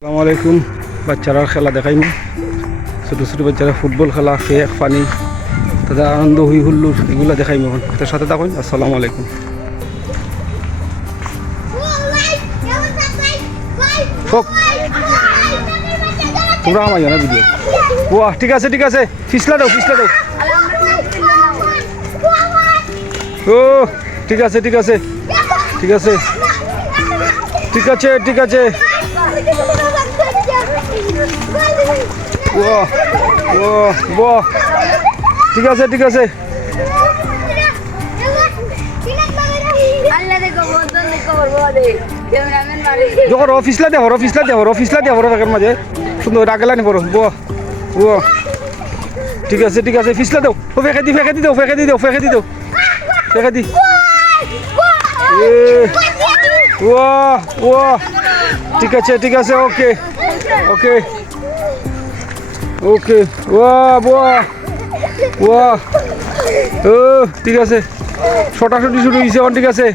আসসালামু আলাইকুম। বাচ্চারা খেলা দেখাইম, ছোটো ছোটো বাচ্চারা ফুটবল খেলা, ফেক পানি, তাদের আনন্দ হই হুল্লুর এগুলো দেখাইম এখন তার সাথে থাকুন। আসসালামু আলাইকুম। সব তোমরা আমার না ভিডিও। ওয়া ঠিক আছে ঠিক আছে, ফিসলা দাও ফিসলা দাও। ও ঠিক আছে ঠিক আছে ঠিক আছে ঠিক আছে ঠিক আছে। বাহ বাহ বাহ, ঠিক আছে ঠিক আছে। যখন অফিসলা দেবো অফিসলা দেবো অফিসলা দেবো রাখের মাঝে সুন্দর রাখলা নি বড়। বাহ বাহ ঠিক আছে ঠিক আছে, ফিসলা দাও। ও ফেঁকে দি ফেঁকে দি দাও ফেঁকে দি দাও ফেঁকে দি দাও ফেঁকে দি। ওয়াহ ওয়াহ ঠিক আছে ওকে ওকে ওকে। ওয়াহ বাহ ওয়াহ ও ঠিক আছে। ছোটাছুটি শুরু হয়েছে ঠিক আছে।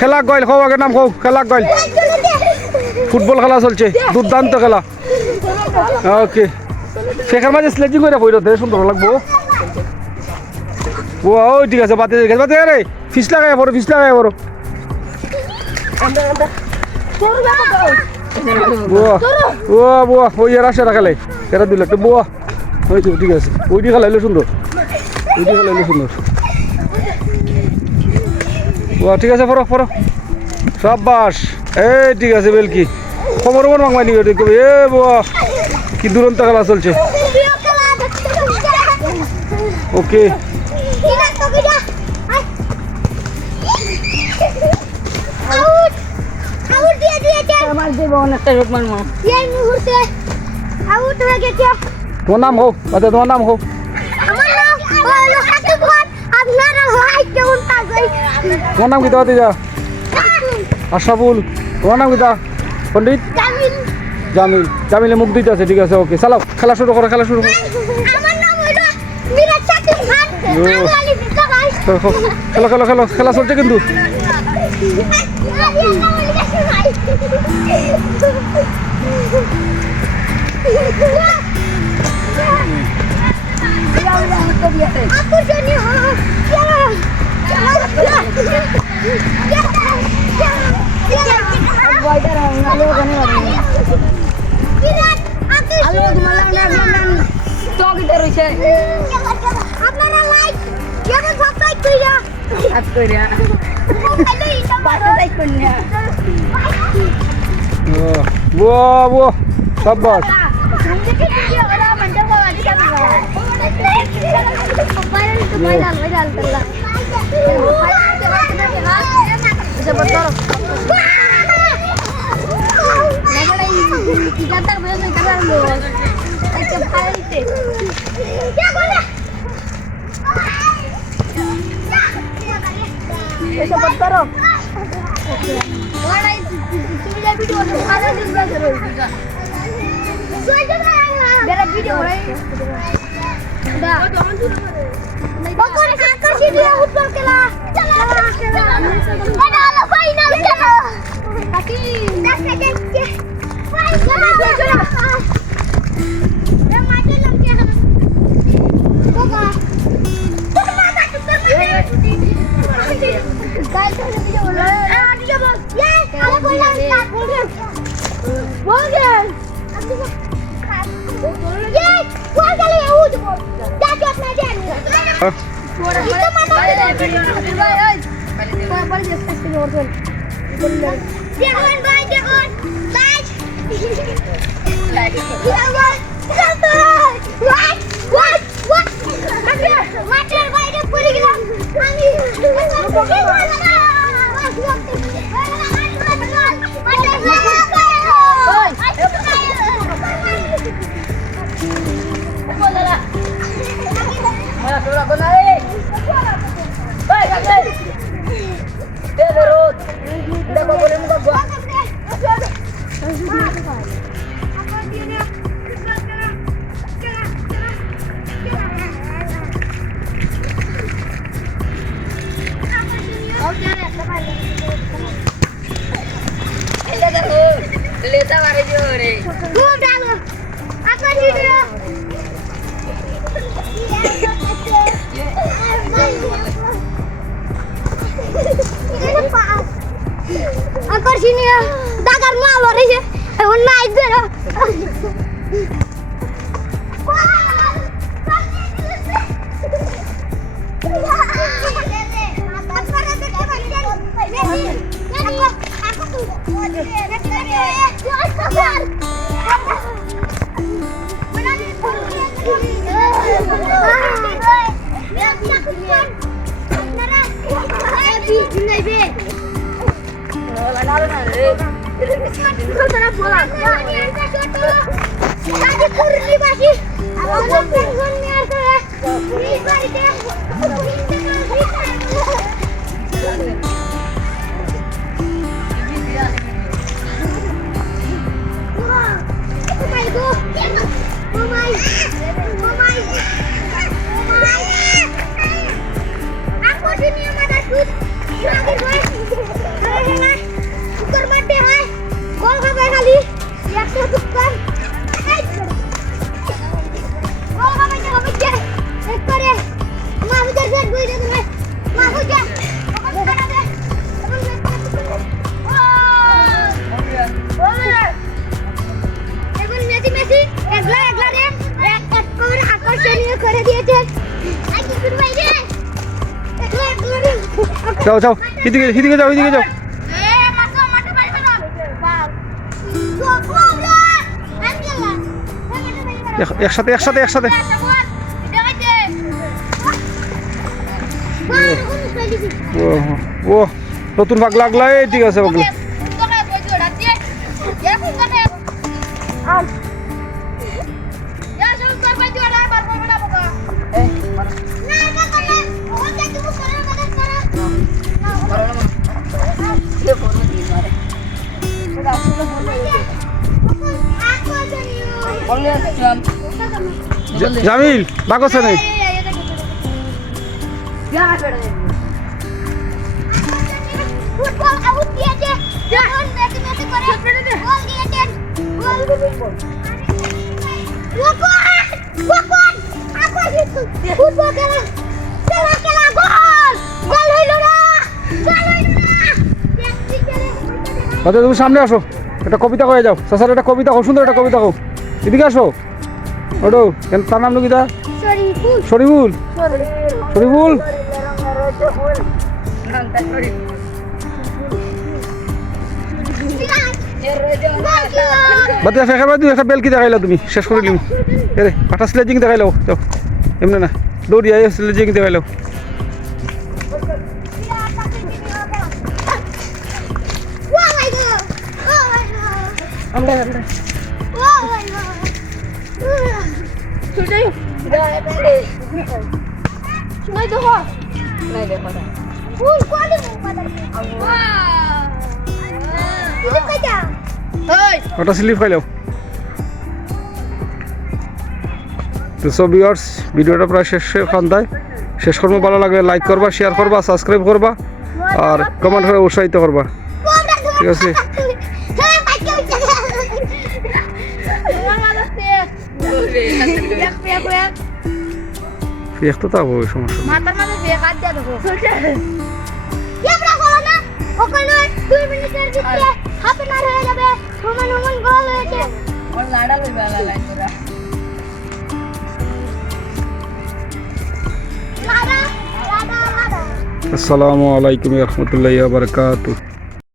খেলা গইল খাও আগে নাম খাও, খেলা গইল ফুটবল খেলা চলছে, দুর্দান্ত খেলা। ওকে ফেকার মাঝে স্লেজিং করে বইরতে সুন্দর লাগবো। ও ঠিক আছে বাতে বাতে রে ফিস লাগাই বড় ফিস লাগাই বড়। বুয়া বুয়া ওই রাশে রাখালে এরা দিল একটা বুয়া হয়েছে ঠিক আছে। ওইটি খেলাইলে সুন্দর, ওইটি খেলাইলে সুন্দর। বুয়া ঠিক আছে পড়ো পড়ো সাব্বাস। এই ঠিক আছে বেলকি খবর মন মাংমাই নিবে এ বুয়া কি দুরন্ত খেলা চলছে। ওকে তোমার নাম হোক আচ্ছা তোমার নাম হোক। তোমার নাম কিতা যা আশরাফুল। তোমার নাম কিতা পণ্ডিত জামিল। জামিলে মুখ দিতে আছে ঠিক আছে। ওকে চালাও খেলা শুরু করো খেলা শুরু করো। খেলো খেলো খেলো খেলা চলছে কিন্তু। Wah, wah, sabar. Leta খুব ভালো আকর্ষণীয় আকর্ষণীয় দাগার মা লড়েছে এখন নাইট বেরো যাও যাও এদিকে যাও এদিকে যাও একসাথে ও নতুন ভাগ লাগলা ঠিক আছে পাগলা জামিল বাগছে নাই ফুটবল আউট দিয়েছে যখন মেসি করে গোল দিয়েছে গোল ফুটবল খেলা গোল হইল না দাদা তুমি সামনে আসো একটা কবিতা কয়ে যাও স্যার একটা কবিতা খুব সুন্দর একটা কবিতা হোক এদিকে আসো ওটো কেন তার নাম কবিতা শরীফুল বাদ ফেঁকা বাদ একটা বেলকি দেখাইলা তুমি শেষ করে দিম রে পাটা স্লেজিং দেখাইলাও যাও এমনি না দৌড়ি আই স্লেজিং দেখাইলাও ওটা স্লিপ খাইলাও তো সো ভিউয়ার্স ভিডিওটা প্রায় শেষ করবো ভালো লাগলে লাইক করবা শেয়ার করবা সাবস্ক্রাইব করবা আর কমেন্ট করে উৎসাহিত করবা ঠিক আছে ফেক তো তাও সমস্যা মাথার মাঝে ফেক হাত দিয়া দেবো ক্যামেরা করো না ওখানে 2 মিনিটের ভিতরে হাফ এন আওয়ার হয়ে যাবে সমান গোল হয়েছে ওর লাড়া লইবা লাইন করা আসসালামু আলাইকুম ওয়া রাহমাতুল্লাহি ওয়া বারাকাতুহু